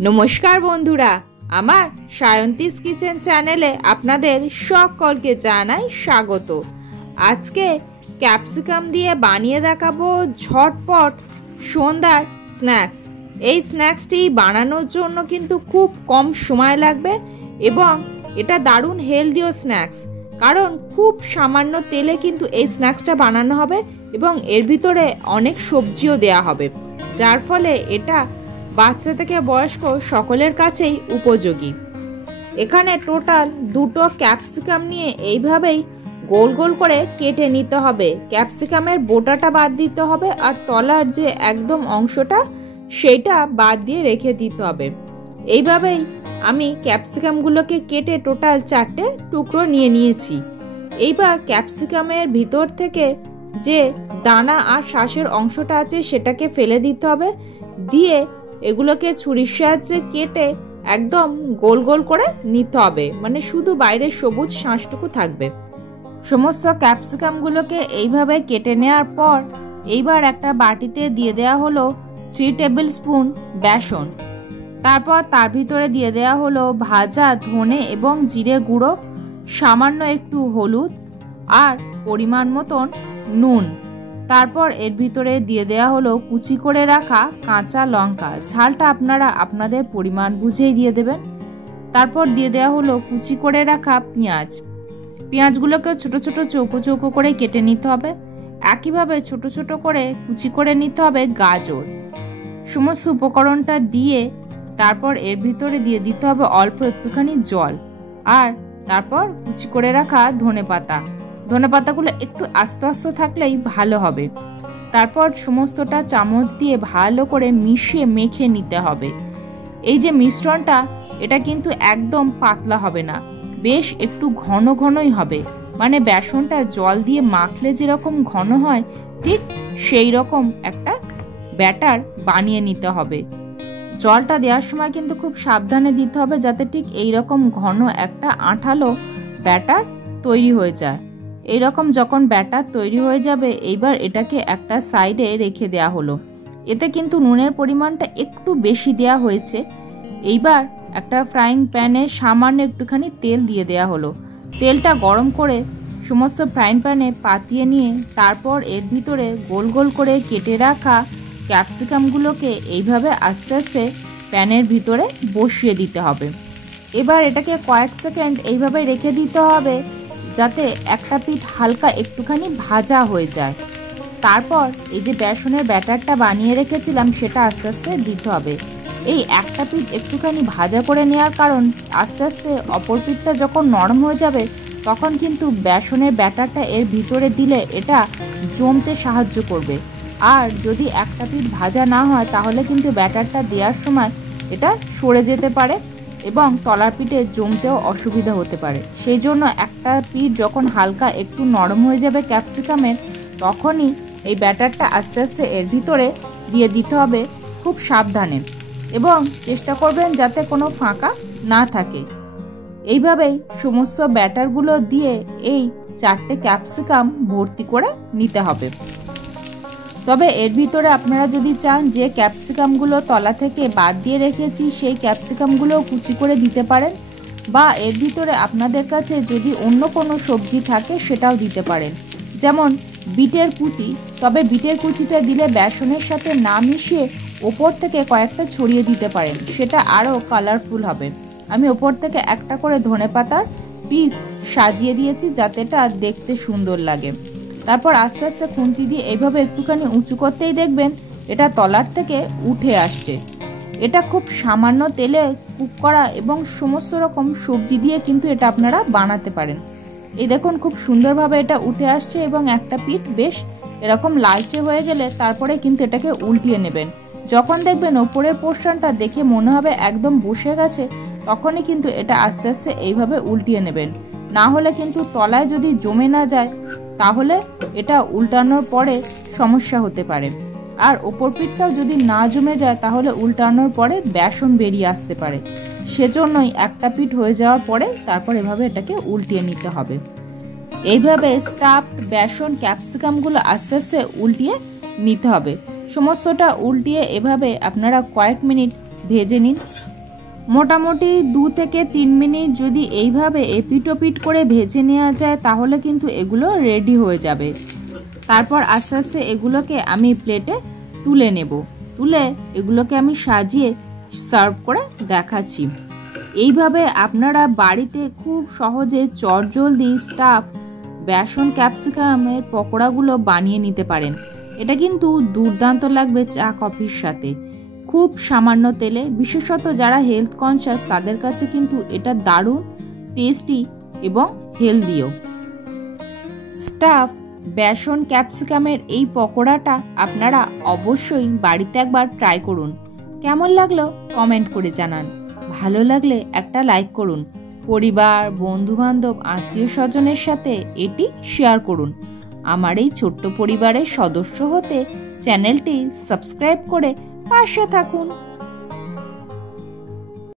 नमस्कार बंधुरा आमार सायंतीस किचेन चैनेले आपनादेर सकलके जानाई स्वागत। आज के कैप्सिकाम दिए बानिये देखाबो झटपट सन्ध्यार स्नैक्स। এই স্ন্যাক্সটি বানানোর জন্য কিন্তু খুব কম সময় লাগবে এবং এটা দারুণ হেলদিও স্ন্যাক্স, কারণ খুব সামান্য তেলে কিন্তু এই স্ন্যাক্সটা বানানো হবে এবং এর ভিতরে অনেক সবজিও দেয়া হবে, যার ফলে এটা বাচ্চা থেকে বয়স্ক সকলের কাছেই উপযোগী। এখানে টোটাল দুটো ক্যাপসিকাম নিয়ে এইভাবেই গোল গোল করে কেটে নিতে হবে। ক্যাপসিকামের বোটাটা বাদ দিতে হবে আর তলার যে একদম অংশটা সেটা বাদ দিয়ে রেখে দিতে হবে। এইভাবেই আমি ক্যাপসিকামগুলোকে কেটে টোটাল 4টে টুকরো নিয়ে নিয়েছি। এইবার ক্যাপসিকামের ভিতর থেকে যে দানা আর শ্বাসের অংশটা আছে সেটাকে ফেলে দিতে হবে, দিয়ে এগুলোকে ছুরির সাহায্যে কেটে একদম গোল গোল করে নিতে হবে, মানে শুধু বাইরের সবুজ শ্বাসটুকু থাকবে। সমস্ত ক্যাপসিকামগুলোকে এইভাবে কেটে নেওয়ার পর এইবার একটা বাটিতে দিয়ে দেওয়া হলো 3 টেবিল স্পুন বেসন। তারপর তার ভিতরে দিয়ে দেওয়া হলো ভাজা ধনে এবং জিরে গুঁড়ো, সামান্য একটু হলুদ আর পরিমাণ মতন নুন। তারপর এর ভিতরে দিয়ে দেওয়া হলো কুচি করে রাখা কাঁচা লঙ্কা, ঝালটা আপনারা আপনাদের পরিমাণ বুঝেই দিয়ে দেবেন। তারপর দিয়ে দেওয়া হলো কুচি করে রাখা পেঁয়াজ। পেঁয়াজগুলোকে ছোট ছোট চৌকো চৌকো করে কেটে নিতে হবে। একইভাবে ছোট ছোট করে কুচি করে নিতে হবে গাজর। সমস্ত উপকরণটা দিয়ে তারপর এর ভিতরে দিয়ে দিতে হবে অল্প একটুখানি জল, আর তারপর কুচি করে রাখা ধনেপাতা। ধনেপাতাগুলো একটু আস্তে আস্তে থাকলেই ভালো হবে। তারপর সমস্তটা চামচ দিয়ে ভালো করে মিশিয়ে মেখে নিতে হবে। এই যে মিশ্রণটা, এটা কিন্তু একদম পাতলা হবে না, বেশ একটু ঘন ঘনই হবে, মানে বেসনটা জল দিয়ে মাখলে যেরকম ঘন হয় ঠিক সেই রকম একটা ব্যাটার বানিয়ে নিতে হবে। জলটা দেওয়ার সময় কিন্তু খুব সাবধানে দিতে হবে, যাতে ঠিক এই রকম ঘন একটা আঠালো ব্যাটার তৈরি হয়ে যায়। এই রকম যখন ব্যাটার তৈরি হয়ে যাবে, এইবার এটাকে একটা সাইডে রেখে দেয়া হলো। এতে কিন্তু নুনের পরিমাণটা একটু বেশি দেয়া হয়েছে। এইবার একটা ফ্রাইং প্যানে সামান্য একটুখানি তেল দিয়ে দেয়া হলো। তেলটা গরম করে সমস্ত ফ্রাইং প্যানে পাতিয়ে নিয়ে তারপর এর ভিতরে গোল গোল করে কেটে রাখা ক্যাপসিকামগুলোকে এইভাবে আস্তে আস্তে প্যানের ভিতরে বসিয়ে দিতে হবে। এবার এটাকে কয়েক সেকেন্ড এইভাবে রেখে দিতে হবে, যাতে একটা পিঠ হালকা একটুখানি ভাজা হয়ে যায়। তারপর এই যে বেসনের ব্যাটারটা বানিয়ে রেখেছিলাম সেটা আস্তে আস্তে দিতে হবে। এই একটা পিঠ একটুখানি ভাজা করে নেওয়ার কারণ আস্তে আস্তে অপর পিঠটা যখন নরম হয়ে যাবে তখন কিন্তু বেসনের ব্যাটারটা এর ভিতরে দিলে এটা জমতে সাহায্য করবে। আর যদি একটা পিঠ ভাজা না হয় তাহলে কিন্তু ব্যাটারটা দেওয়ার সময় এটা সরে যেতে পারে এবং তলার পিঠে জমতেও অসুবিধা হতে পারে। সেই জন্য একটা পিঠ যখন হালকা একটু নরম হয়ে যাবে ক্যাপসিকামের, তখনই এই ব্যাটারটা আস্তে আস্তে এর ভিতরে দিয়ে দিতে হবে খুব সাবধানে, এবং চেষ্টা করবেন যাতে কোনো ফাঁকা না থাকে। এইভাবেই সমস্ত ব্যাটারগুলো দিয়ে এই 4টে ক্যাপসিকাম ভর্তি করে নিতে হবে। তবে এর ভিতরে আপনারা যদি চান যে ক্যাপসিকামগুলো তলা থেকে বাদ দিয়ে রেখেছি সেই ক্যাপসিকামগুলো কুচি করে দিতে পারেন, বা এর ভিতরে আপনাদের কাছে যদি অন্য কোনো সবজি থাকে সেটাও দিতে পারেন, যেমন বিটের কুচি। তবে বিটের কুচিটা দিলে বেসনের সাথে না মিশিয়ে ওপর থেকে কয়েকটা ছড়িয়ে দিতে পারেন, সেটা আরও কালারফুল হবে। আমি ওপর থেকে একটা করে ধনেপাতার পিস সাজিয়ে দিয়েছি যাতে এটা দেখতে সুন্দর লাগে। তারপর আস্তে আস্তে খুন্তি দিয়ে এইভাবে একটুখানি উঁচু করতেই দেখবেন এটা তলার থেকে উঠে আসছে। এটা খুব সামান্য তেলে কুক করা এবং সমস্ত রকম সবজি দিয়ে কিন্তু এটা আপনারা বানাতে পারেন। এই দেখুন খুব সুন্দরভাবে এটা উঠে আসছে এবং একটা পিঠ বেশ এরকম লালচে হয়ে গেলে তারপরে কিন্তু এটাকে উল্টিয়ে নেবেন। যখন দেখবেন ওপরের পোর্শনটা দেখে মনে হবে একদম বসে গেছে, তখনই কিন্তু এটা আস্তে আস্তে এইভাবে উল্টিয়ে নেবেন। না হলে কিন্তু তলায় যদি জমে না যায় তাহলে এটা উল্টানোর পরে সমস্যা হতে পারে। আর ওপর পিঠটাও যদি না জমে যায় তাহলে উল্টানোর পরে বেসন বেরিয়ে আসতে পারে। সেজন্যই একটা পিঠ হয়ে যাওয়ার পরে তারপর এভাবে এটাকে উল্টিয়ে নিতে হবে। এইভাবে স্টাফড বেসন ক্যাপসিকামগুলো আস্তে আস্তে উল্টিয়ে নিতে হবে। সমস্তটা উল্টিয়ে এভাবে আপনারা কয়েক মিনিট ভেজে নিন। মোটামুটি 2 থেকে 3 মিনিট যদি এইভাবে এপিটোপিট করে ভেজে নেওয়া যায় তাহলে কিন্তু এগুলো রেডি হয়ে যাবে। তারপর আস্তে আস্তে এগুলোকে আমি প্লেটে তুলে নেব। তুলে এগুলোকে আমি সাজিয়ে সার্ভ করে দেখাচ্ছি। এইভাবে আপনারা বাড়িতে খুব সহজে চটজলদি স্টাফ বেসন ক্যাপসিকামের পকোড়াগুলো বানিয়ে নিতে পারেন। এটা কিন্তু দুর্দান্ত লাগবে চা কফির সাথে, খুব সামান্য তেলে। বিশেষত যারা হেলথ কনসিয়াস তাদের কাছে কিন্তু এটা দারুণ টেস্টি এবং হেলদিও। স্টাফ বেসন ক্যাপসিকামের এই পকোড়াটা আপনারা অবশ্যই বাড়িতে একবার ট্রাই করুন। কেমন লাগলো কমেন্ট করে জানান। ভালো লাগলে একটা লাইক করুন। পরিবার, বন্ধুবান্ধব, আত্মীয় স্বজনের সাথে এটি শেয়ার করুন। আমার এই ছোট্ট পরিবারের সদস্য হতে চ্যানেলটি সাবস্ক্রাইব করে পাশে থাকুন।